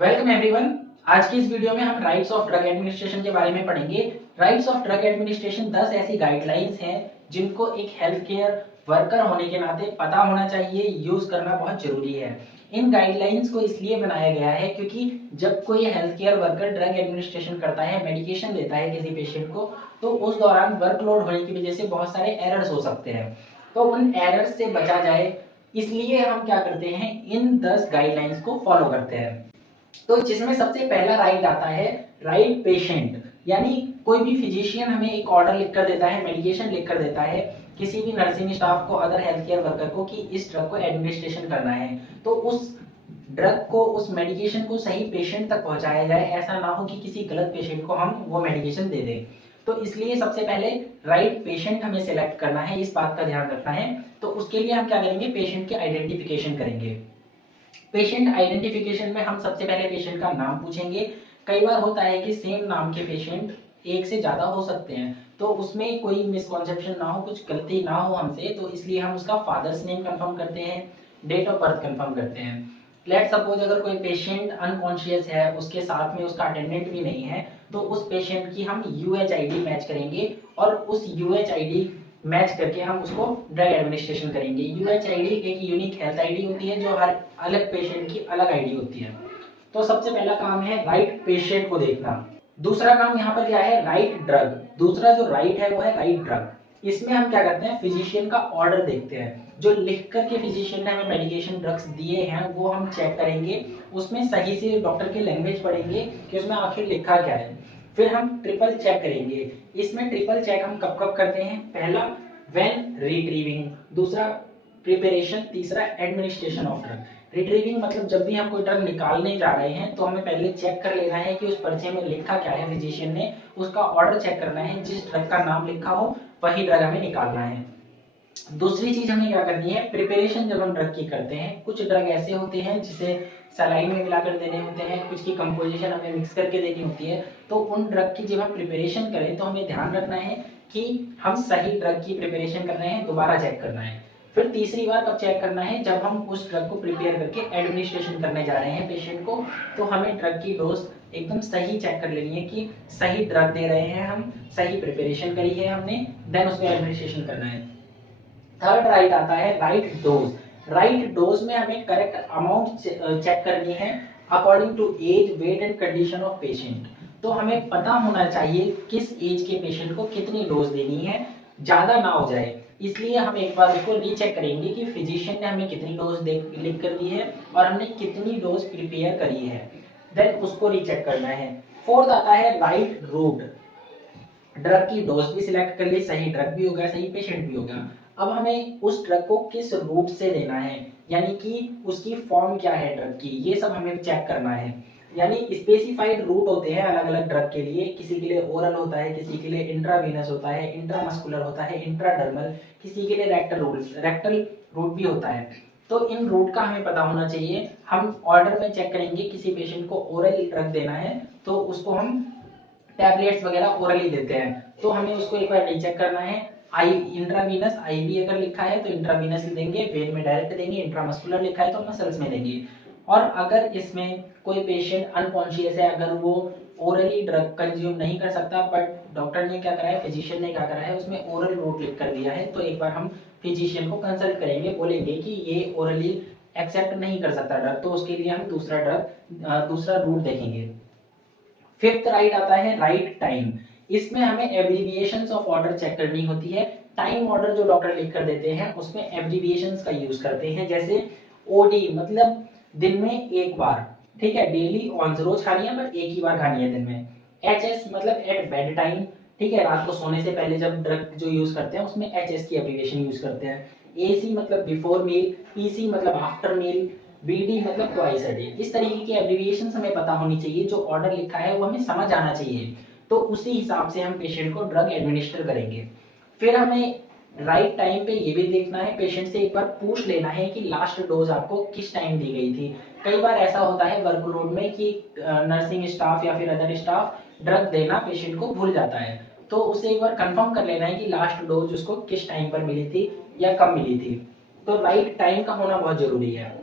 Welcome everyone. आज की इस वीडियो में हम राइट्स ऑफ ड्रग एडमिनिस्ट्रेशन के बारे में पढ़ेंगे। राइट्स ऑफ ड्रग एडमिनिस्ट्रेशन 10 ऐसी गाइडलाइंस हैं जिनको एक हेल्थ केयर वर्कर होने के नाते पता होना चाहिए, यूज करना बहुत जरूरी है। इन गाइडलाइंस को इसलिए बनाया गया है क्योंकि जब कोई health care worker drug administration करता है, मेडिकेशन देता है किसी पेशेंट को, तो उस दौरान वर्कलोड होने की वजह से बहुत सारे एरर्स हो सकते हैं। तो उन एरर्स से बचा जाए इसलिए हम क्या करते हैं, इन 10 गाइडलाइंस को फॉलो करते हैं। तो जिसमें सबसे पहला राइट आता है राइट पेशेंट, यानी कोई भी फिजिशियन हमें एक ऑर्डर लिख कर देता है, मेडिकेशन लिख कर देता है किसी भी नर्सिंग स्टाफ को, अदर हेल्थ केयर वर्कर को कि इस ड्रग को एडमिनिस्ट्रेशन करना है, तो उस ड्रग को, उस मेडिकेशन को सही पेशेंट तक पहुंचाया जाए। ऐसा ना हो कि किसी गलत पेशेंट को हम वो मेडिकेशन दे दें। तो इसलिए सबसे पहले राइट पेशेंट हमें सिलेक्ट करना है, इस बात का ध्यान रखना है। तो उसके लिए हम क्या करेंगे, पेशेंट की आइडेंटिफिकेशन करेंगे। पेशेंट आइडेंटिफिकेशन में हम सबसे पहले पेशेंट का नाम पूछेंगे। कई बार होता है कि सेम नाम के पेशेंट एक से ज्यादा हो सकते हैं, तो उसमें कोई मिसकॉन्सेप्शन ना हो, कुछ गलती ना हो हमसे, तो इसलिए हम उसका फादर्स नेम कंफर्म करते हैं, डेट ऑफ बर्थ कंफर्म करते हैं। लेट सपोज अगर कोई पेशेंट अनकॉन्शियस है, उसके साथ में उसका अटेंडेंट भी नहीं है, तो उस पेशेंट की हम यूएचआईडी मैच करेंगे और उस यूएचआईडी मैच करके हम उसको ड्रग एडमिनिस्ट्रेशन करेंगे। यूएचआईडी एक यूनिक हेल्थ आईडी होती है जो हर अलग पेशेंट की अलग आईडी होती है। तो सबसे पहला काम है राइट पेशेंट को देखना। दूसरा काम यहाँ पर क्या है, राइट ड्रग। दूसरा जो राइट है वो है राइट ड्रग। इसमें हम क्या करते हैं, फिजिशियन का ऑर्डर देखते हैं, जो लिख करके फिजिशियन ने हमें मेडिकेशन ड्रग्स दिए हैं वो हम चेक करेंगे। उसमें सही से डॉक्टर की लैंग्वेज पढ़ेंगे कि उसमें आखिर लिखा क्या है। फिर हम ट्रिपल चेक करेंगे। इसमें ट्रिपल चेक हम कब कब करते हैं, पहला व्हेन रिट्रीविंग, दूसरा प्रिपरेशन, तीसरा एडमिनिस्ट्रेशन ऑफ ड्रग। रिट्रीविंग मतलब जब भी हम कोई ड्रग निकालने जा रहे हैं तो हमें पहले चेक कर लेना है कि उस पर्चे में लिखा क्या है, फिजिशियन ने उसका ऑर्डर चेक करना है, जिस ड्रग का नाम लिखा हो वही ड्रग हमें निकालना है। दूसरी चीज हमें क्या करनी है, प्रिपरेशन जब हम ड्रग की करते हैं, कुछ ड्रग ऐसे होते हैं जिसे सलाइन में मिलाकर देने होते हैं, कुछ की कंपोजिशन हमें मिक्स करके देनी होती है। तो उन ड्रग की जब हम प्रिपरेशन करें तो हमें ध्यान रखना है कि हम सही ड्रग की प्रिपरेशन कर रहे हैं, दोबारा चेक करना है। फिर तीसरी बार कब चेक करना है, जब हम उस ड्रग को प्रिपेयर करके एडमिनिस्ट्रेशन करने जा रहे हैं पेशेंट को, तो हमें ड्रग की डोज एकदम सही चेक कर लेनी है कि सही ड्रग दे रहे हैं हम, सही प्रिपरेशन करी है हमने, देन उसमें एडमिनिस्ट्रेशन करना है। थर्ड राइट आता है राइट डोज। राइट डोज में हमें करेक्ट अमाउंट चेक करनी है according to age, weight and condition of patient. तो हमें पता होना चाहिए किस एज के पेशेंट को कितनी डोज देनी है, ज्यादा ना हो जाए। इसलिए हम एक बार उसको रीचेक करेंगे कि फिजिशियन ने हमें कितनी डोज लिख कर दी है और हमने कितनी डोज प्रिपेयर करी है, देन उसको रीचेक करना है। फोर्थ आता है राइट रूट। ड्रग की डोज भी सिलेक्ट कर ली, सही ड्रग भी हो गया, सही पेशेंट भी हो गया। अब हमें उस ड्रग को किस रूट से देना है, यानी कि उसकी फॉर्म क्या है ड्रग की, ये सब हमें चेक करना है। यानी स्पेसिफाइड रूट होते हैं अलग अलग ड्रग के लिए, किसी के लिए ओरल होता है, किसी के लिए इंट्रावीनस होता है, इंट्रामस्कुलर होता है, इंट्राडर्मल, किसी के लिए रेक्टल रूट भी होता है। तो इन रूट का हमें पता होना चाहिए। हम ऑर्डर में चेक करेंगे, किसी पेशेंट को ओरल ड्रग देना है तो उसको हम टैबलेट्स वगैरह ओरली देते हैं, तो हमें उसको एक बार रीचेक करना है। आई इंट्रावीनस, आईवी अगर लिखा है तो इंट्रावीनस ही देंगे, वेन में डायरेक्ट देंगे। इंट्रामस्कुलर लिखा है तो मसल्स में देंगे। और अगर इसमें कोई पेशेंट अनकॉन्शियस है, अगर वो ओरली ड्रग कंज्यूम नहीं कर सकता, बट डॉक्टर ने क्या करा है, फिजिशियन ने क्या करा है, उसमें ओरल रूट लिख कर दिया है, तो एक बार हम फिजिशियन को कंसल्ट करेंगे, बोलेंगे कि ये ओरली एक्सेप्ट नहीं कर सकता ड्रग, तो उसके लिए हम दूसरा रूट देखेंगे। फिफ्थ राइट आता है राइट टाइम। इसमें हमें एब्रीविएशंस ऑफ ऑर्डर चेक करनी होती है। टाइम ऑर्डर जो डॉक्टर लिख कर देते हैं उसमें एब्रीविएशंस का यूज करते हैं, जैसे ओडी मतलब दिन में एक बार, ठीक है, डेली ऑन्स, रोज खानी है पर एक ही बार खानी है दिन में। एचएस मतलब एट बेड टाइम, ठीक है, रात को सोने से पहले जब ड्रग जो यूज करते हैं उसमें एचएस की एब्रीविएशन यूज करते हैं। एसी मतलब बिफोर मील, पीसी मतलब आफ्टर मील, बीडी मतलब ट्वाइस अ डे। इस तरीके की एब्रीविएशन हमें पता होनी चाहिए, जो ऑर्डर लिखा है वो हमें समझ आना चाहिए, तो उसी हिसाब से हम पेशेंट को ड्रग एडमिनिस्टर करेंगे। फिर हमें राइट टाइम पे ये भी देखना है, पेशेंट से एक बार पूछ लेना है कि लास्ट डोज आपको किस टाइम दी गई थी। कई बार ऐसा होता है वर्कलोड में कि नर्सिंग स्टाफ या फिर अदर स्टाफ ड्रग देना पेशेंट को भूल जाता है, तो उसे एक बार कंफर्म कर लेना है कि लास्ट डोज उसको किस टाइम पर मिली थी या कब मिली थी। तो राइट टाइम का होना बहुत जरूरी है।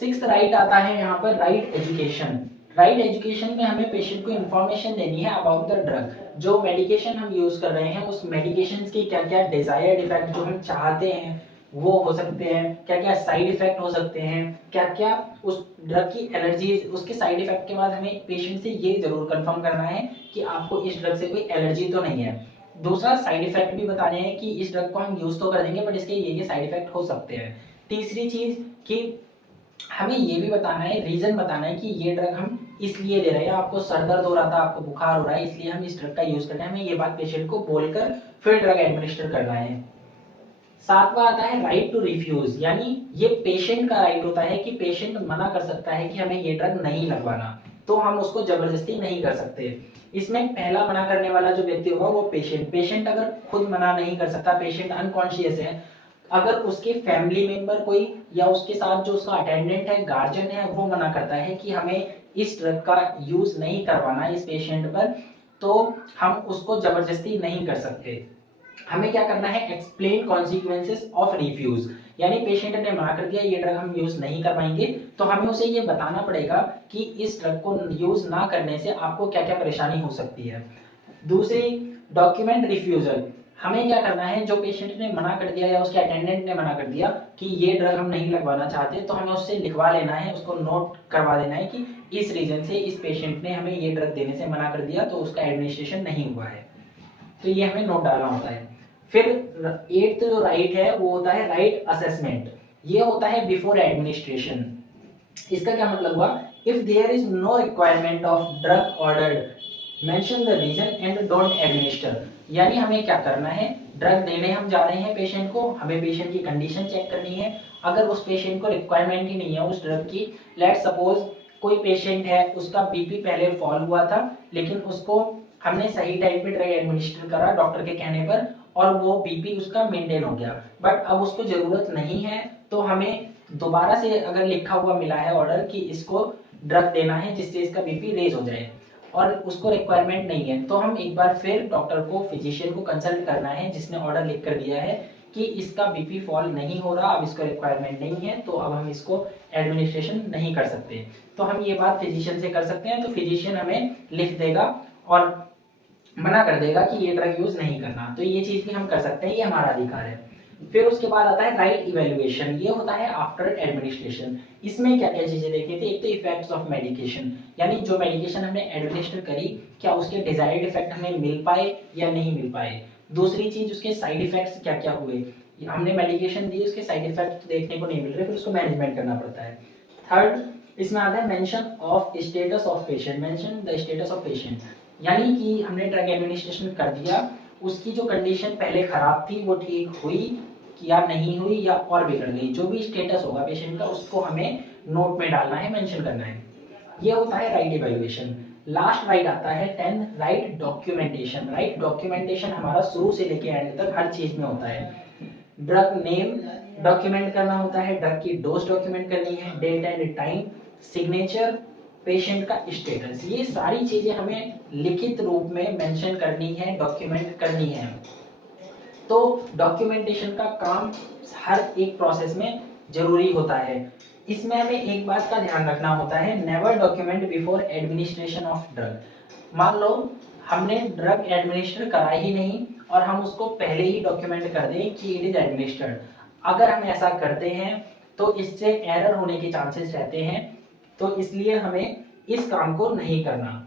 सिक्स्थ राइट आता है यहाँ पर राइट एजुकेशन। राइट एजुकेशन में हमें पेशेंट को इन्फॉर्मेशन देनी है अबाउट द ड्रग। जो मेडिकेशन हम यूज कर रहे हैं उस मेडिकेशन के क्या क्या डिजायर्ड इफेक्ट जो हम चाहते हैं वो हो सकते हैं, क्या क्या साइड इफेक्ट हो सकते हैं, क्या क्या उस ड्रग की एलर्जीज, उसके साइड इफेक्ट के बाद हमें पेशेंट से ये जरूर कंफर्म करना है कि आपको इस ड्रग से कोई एलर्जी तो नहीं है। दूसरा साइड इफेक्ट भी बताने हैं कि इस ड्रग को हम यूज तो कर देंगे बट इसके ये साइड इफेक्ट हो सकते हैं। तीसरी चीज कि हमें ये भी बताना है, रीजन बताना है कि ये ड्रग हम इसलिए दे रहे हैं, आपको सर दर्द हो रहा था, आपको बुखार हो रहा है, इसलिए हम इस ड्रग का यूज कर रहे हैं, हमें ये बात पेशेंट को बोलकर फिर ड्रग एडमिनिस्टर करना है। सातवां आता है राइट टू रिफ्यूज, यानी ये पेशेंट का राइट होता है कि पेशेंट मना कर सकता है कि हमें ये ड्रग नहीं लगवाना, तो हम उसको जबरदस्ती नहीं कर सकते। इसमें पहला मना करने वाला जो व्यक्ति होगा वो पेशेंट अगर खुद मना नहीं कर सकता, पेशेंट अनकॉन्शियस है, अगर उसके फैमिली मेंबर कोई या उसके साथ जो उसका अटेंडेंट है, गार्जियन है, वो मना करता है कि हमें इस ड्रग का यूज नहीं करवाना इस पेशेंट पर, तो हम उसको जबरदस्ती नहीं कर सकते। हमें क्या करना है, एक्सप्लेन कॉन्सिक्वेंसेस ऑफ रिफ्यूज, यानी पेशेंट ने मना कर दिया ये ड्रग हम यूज नहीं करवाएंगे, तो हमें उसे ये बताना पड़ेगा कि इस ड्रग को यूज ना करने से आपको क्या क्या परेशानी हो सकती है। दूसरी, डॉक्यूमेंट रिफ्यूजल, हमें क्या करना है, जो पेशेंट ने मना कर दिया या उसके अटेंडेंट ने मना कर दिया कि ये ड्रग हम नहीं लगवाना चाहते, तो हमें उससे लिखवा लेना है, उसको नोट करवा देना है कि इस रीजन से इस पेशेंट ने हमें ये ड्रग देने से मना कर दिया, तो उसका एडमिनिस्ट्रेशन नहीं हुआ है, तो ये हमें नोट डालना होता है। फिर एट्थ जो राइट है वो होता है राइट असेसमेंट, ये होता है बिफोर एडमिनिस्ट्रेशन। इसका क्या मतलब हुआ, if there is no requirement of drug ordered mention the reason and don't administer, यानी हमें क्या करना है, ड्रग देने हम जा रहे हैं पेशेंट को, हमें पेशेंट की कंडीशन चेक करनी है, अगर उस पेशेंट को रिक्वायरमेंट ही नहीं है उस ड्रग की, लेट सपोज कोई पेशेंट है उसका बीपी पहले फॉल हुआ था लेकिन उसको हमने सही टाइम पे ड्रग एडमिनिस्टर करा डॉक्टर के कहने पर और वो बीपी उसका मेंटेन हो गया, बट अब उसको जरूरत नहीं है, तो हमें दोबारा से अगर लिखा हुआ मिला है ऑर्डर कि इसको ड्रग देना है जिससे इसका बीपी रेज हो जाए और उसको रिक्वायरमेंट नहीं है, तो हम एक बार फिर डॉक्टर को, फिजिशियन को कंसल्ट करना है जिसने ऑर्डर लिख कर दिया है कि इसका बीपी फॉल नहीं हो रहा, अब इसको रिक्वायरमेंट नहीं है, तो अब हम इसको एडमिनिस्ट्रेशन नहीं कर सकते, तो हम ये बात फिजिशियन से कर सकते हैं, तो फिजिशियन हमें लिख देगा और मना कर देगा कि ये ड्रग यूज नहीं करना, तो ये चीज भी हम कर सकते हैं, ये हमारा अधिकार है। फिर उसके बाद आता है राइट इवेल्युएशन, ये होता है आफ्टर एडमिनिस्ट्रेशन। इसमें क्या क्या चीजें देखनी थी, एक तो इफेक्ट्स ऑफ मेडिकेशन, यानी जो मेडिकेशन हमने एडमिनिस्टर करी क्या उसके डिजायर्ड इफेक्ट हमें मिल पाए या नहीं मिल पाए। दूसरी चीज उसके साइड इफेक्ट्स क्या क्या हुए, हमने मेडिकेशन दी उसके साइड इफेक्ट देखने को नहीं मिल रहे, फिर उसको मैनेजमेंट करना पड़ता है। थर्ड, इसमें आता है mention of status of patient, mention the status of patient, यानी कि हमने ड्रग एडमिनिस्ट्रेशन कर दिया, उसकी जो कंडीशन पहले खराब थी वो ठीक हुई या नहीं हुई या और बिगड़ गई, जो भी स्टेटस होगा पेशेंट का उसको हमें नोट में डालना है, मेंशन करना है। ये होता है राइट इवैल्यूएशन। लास्ट राइट आता है 10 राइट डॉक्यूमेंटेशन। राइट डॉक्यूमेंटेशन हमारा शुरू से लेके एंड तक हर चीज में होता है। ड्रग नेम डॉक्यूमेंट करना होता है, ड्रग की डोज डॉक्यूमेंट करनी है, date and time, signature, patient का स्टेटस, ये सारी चीजें हमें लिखित रूप में मेंशन करनी है, डॉक्यूमेंट करनी है। तो डॉक्यूमेंटेशन का काम हर एक प्रोसेस में जरूरी होता है। इसमें हमें एक बात का ध्यान रखना होता है, never document before administration of drug. मान लो हमने ड्रग एडमिनिस्टर करा ही नहीं और हम उसको पहले ही डॉक्यूमेंट कर दें कि इट इज एडमिनिस्टर्ड, अगर हम ऐसा करते हैं तो इससे एरर होने के चांसेस रहते हैं, तो इसलिए हमें इस काम को नहीं करना।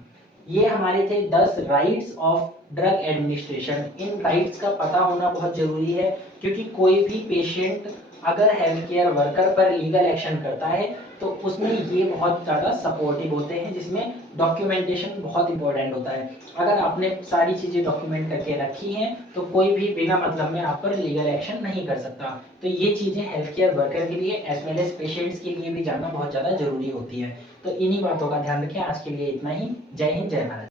ये हमारे थे 10 rights of drug administration. In rights का पता होना बहुत जरूरी है, क्योंकि कोई भी पेशेंट अगर हेल्थ केयर वर्कर पर लीगल एक्शन करता है तो उसमें ये बहुत ज़्यादा सपोर्टिव होते हैं, जिसमें डॉक्यूमेंटेशन बहुत इंपॉर्टेंट होता है। अगर आपने सारी चीज़ें डॉक्यूमेंट करके रखी हैं तो कोई भी बिना मतलब में आप पर लीगल एक्शन नहीं कर सकता। तो ये चीज़ें हेल्थ केयर वर्कर के लिए एज वेल एज पेशेंट्स के लिए भी जानना बहुत ज़्यादा जरूरी होती है। तो इन्हीं बातों का ध्यान रखें। आज के लिए इतना ही। जय हिंद, जय भारत।